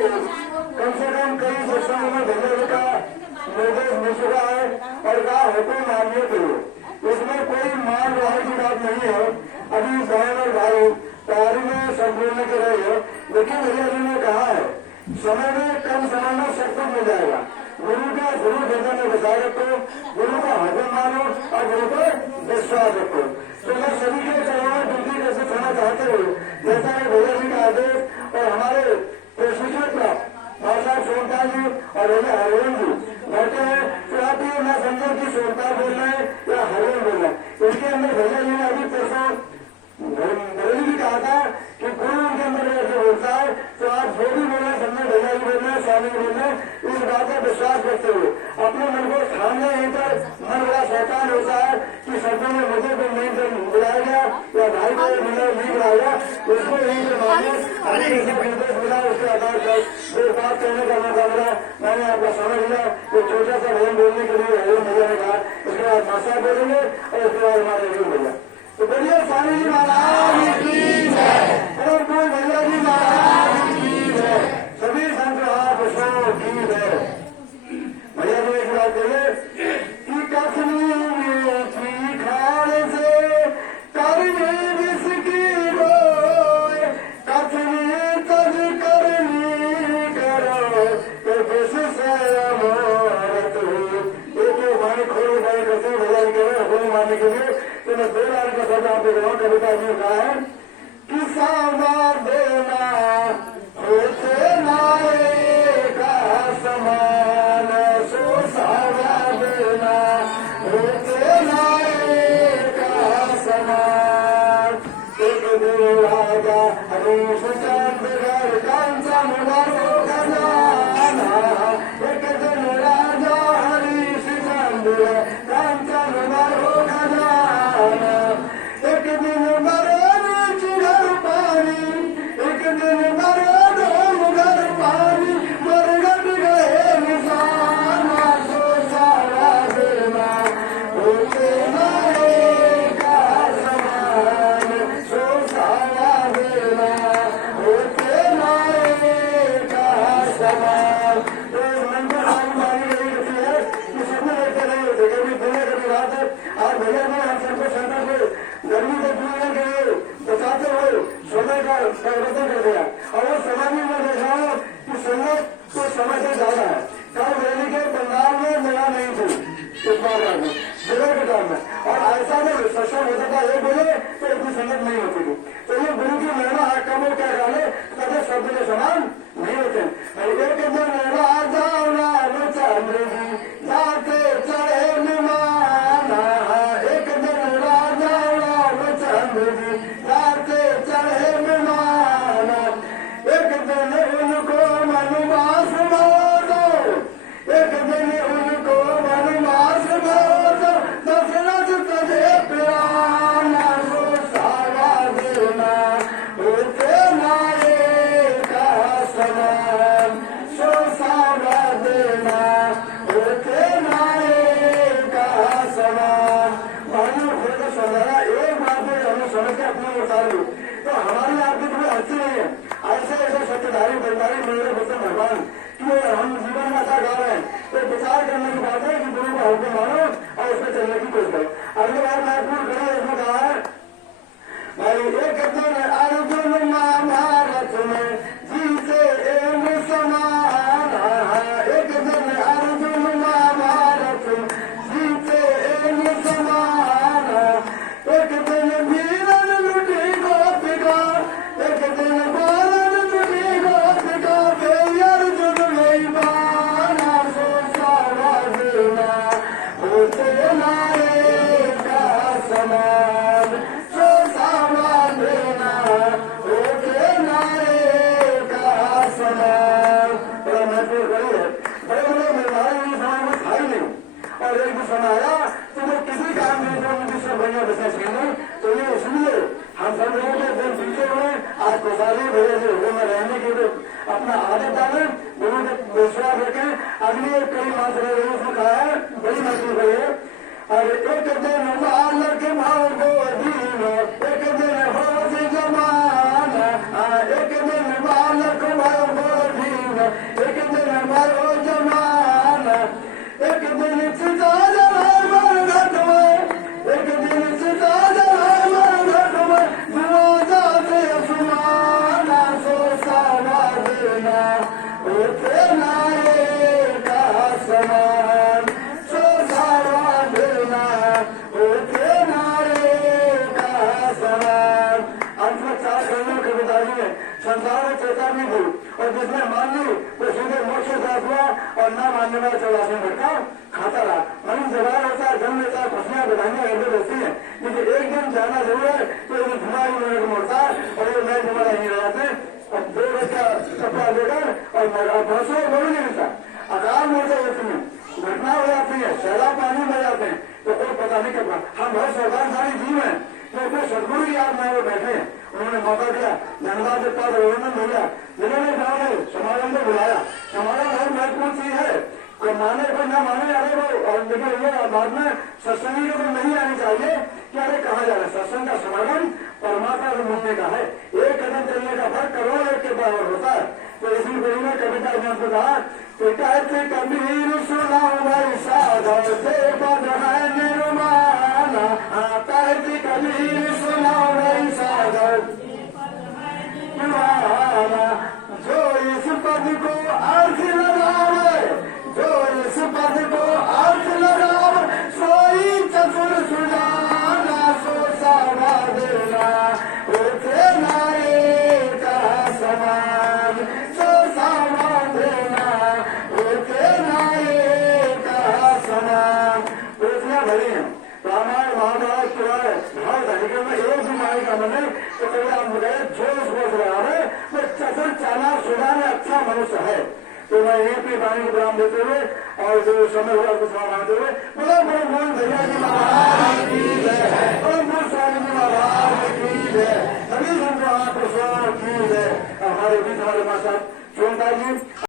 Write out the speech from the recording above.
कम से कम कई सेक्शनों में भेजने का निर्देश मिल चुका है और कहा हुक्म मानने के लिए। इसमें कोई मान रहा की बात नहीं है। अभी बहन और भाई तैयारी में संपूर्ण के रहे हैं, लेकिन भैया जी ने कहा है समय में कम समय में सब कुछ मिल जाएगा। गुरु का गुरु भजन में बचाए रखो, गुरु का हुक्म मानो और गुरु पर विश्वास रखो। तो मैं सभी के चरणों में ड्यूटी कैसे करना चाहते हो, जैसा कि भैया जी का आदेश और हमारे प्रशिक्षक का भाई साहब सोनपाल जी और भैया हरिओम जी बैठे हैं, तो आप ये न समझो कि सोनपाल बोल रहे हैं या हरिओम बोल रहे हैं। इसके अंदर भैया जी ने अभी परसों बरेली भी कहा था कि गुरु उनके अंदर ऐसे बोलता है, तो आप जो भी बोल रहे हैं समझे भैया जी बोल रहे हैं, स्वामी बोल रहे हैं, इस बात पर विश्वास करते हुए अपने मन को ठान लें। यहीं पर मन बड़ा शैतान होता है कि शब्दों में मुझे को नहीं बुलाया गया या भाई को नहीं बुलाया गया, उसको यहीं पर माने अभी निर्देश मिला उसके आधार पर जो बात कहने का मौका मिला मैंने आपको समझ लिया। वो छोटा सा भजन बोलने के लिए हरिओम भैया ने कहा, इसके बाद मासा बोलेंगे और उसके बाद हमारे हरिओम भैया। तो बोलिए स्वामी जी महाराज की जय और कोई भैया जी महाराज की जय, सभी संत महापुरुषों की जय। भैया जी एक बात कहिए कि कथनी खान से करनी विसकी रोए, कथनी तज करनी करो तो विष से अमरत हो। एक वाणी खोल वाणी करते भैया जी कह रहे हैं मानने के लिए। तो मैं 2 लाइन का शब्द आपको बताऊं, कविता जी ने कहा है कि सामा देना होते नारे का समान, सो सामा देना होते नारे का समान। एक दिन राजा हरीश चंद्र कांचन बनो खजाना, एक दिन राजा हरीश चंद्र कांचन बनो खजाना। एक दिन मरे चिड़र पानी, एक दिन मरे डोंगर पानी, मरगट गए निशाना, सो सारा देना होते नारे का समान, सो सारा देना होते नारे का समान। तो मन को आग मानी गई होती है कि सबने ऐसे नहीं होते, कभी दिन कभी रात है। आज भैया ने हम सबको संकट से गर्मी को दूर के लिए बचाते हुए समय का परिवर्तन कर दिया। और वो समय में मैं देख रहा हूँ कि संगत तो समय से ज्यादा है। कल रैली के पंडाल में मेरा नहीं थी इस बार जिले के टाइम में, और ऐसा में सक्षम होता था 1 बजे तो इतनी संगत नहीं होती थी। तो ये गुरु की महिमा है, कम हो क्या गाले कभी शब्द के समान नहीं होते। एक दिन राजा चंद्र जी जाते चढ़े निमाना, एक दिन राजा चंद्र जी जाते चढ़े निमाना, एक दिन उनको वनवास दो, एक दिन उनको वनवास दो, दशरथ तजे प्याना, सो सारा देना होते नारे का समान, सो सारा देना होते नारे का समान। मानो खुद समझा एक बात में हमने समझ के अपने उतार ली तो हमारी आपकी कोई हस्ती नहीं है। ऐसे ऐसे सत्यधारी बंधारी मेरे बच्चे भगवान कि हम जीवन में ऐसा गा रहे हैं, तो विचार करने की बात है कि गुरु का हुक्म मानो और उसमें चलने की कोशिश करो। अगली बार महत्वपूर्ण करें इसमें कहा है भाई एक दिन अर्जुन महाभारत में जीते एम समाना, एक दिन अर्जुन महाभारत जीते एम समाना, एक दिन वीरन लुटी गोपिका, एक दिन बालन लुटी गोपिका, वे अर्जुन नहीं बाना, सो सारा देना होते नारे का समान, सो सारा देना होते नारे का समान। बड़ा महत्वपूर्ण कड़ी है। बड़े बड़े मेहमान समाज में था ही नहीं, और एक भी समय आया तो वो किसी काम में जो मुझे सब बढ़िया बसा छीने। तो ये इसलिए हम सब लोगों के दिन पीछे हुए आज कोसाली भैया से हुए में रहने की जो अपना आदत डाले, गुरु का विश्वास रखें। अगली एक कड़ी मात्र है उसमें कहा है बड़ी महत्व है, और एक दिन लाल के भाव गोदी में, एक दिन हो जमाना, एक दिन लाल के भाव गोदी होते नारे का समान सो सारा देना होते नारे का समान। अंत में 4 कवियों के पिताजी ने संसार में चेतावनी दी और जिसने मान ली वो सीधे मोक्ष प्राप्त हुआ और न मानने वाला 84 भटका खाता रहा। मनुष्य जवान होता है, जन्म लेता है, फसलियां बधाइयां हृदय बसती है, लेकिन एक दिन जाना जरूर है तो ये बीमारी मिनट मोड़ता है और ये नए बीमार नहीं रह जाते। अब 2 गज का कपड़ा लेकर और भरोसा बोल नहीं मिलता, अकाल मोर्चा होती है, घटना हो जाती है, सैलाब पानी में जाते हैं तो कोई पता नहीं करता। हम बहुत सौभाग्यशाली जीव हैं क्योंकि सदगुरु की याद में वो बैठे हैं, उन्होंने मौका दिया, धन्यवाद देता अभिनंदन भैया जिन्होंने गाँव में समागम में बुलाया। समागम बहुत महत्वपूर्ण चीज है, कोई माने कोई न माने अरे वो और लेकिन ये बाद में सत्संगी को नहीं आनी चाहिए कि अरे कहा जा रहा है। सत्संग का समागम परमात्मा से मिलने का है, एक कदम चलने का फर्क करोड़ एक के बराबर होता है। तो इसी गुरु ने कविता में हमको कहा कहते कबीर सुना भाई साधव से पद है निर्माना, कहते कबीर सुना भाई साधव निर्माना, जो इस पद को अर्थ लगावे, जो इस पद को अर्थ लगावे, सोई चतुर सुजाना सो सावा देना होते नारे का समान सो सावा देना होते नारे का समान। रोटियां भरी हैं, रामायण महाभारत भाव धारिका में एक बीमारी का मन है तो कभी मुझे जोश बोझ रहा है मैं चतुर चाला सुधार अच्छा मनुष्य है। तो मैं यहीं पे वाणी को विराम देते हुए और जो समय हुआ उसको समाधान हुए बड़ा बड़े मोहन भैया जी महाराज की है, बड़े स्वामी जी महाराज की है, सभी संत महापुरुषों की है। हमारे बीच हमारे माता चोनता जी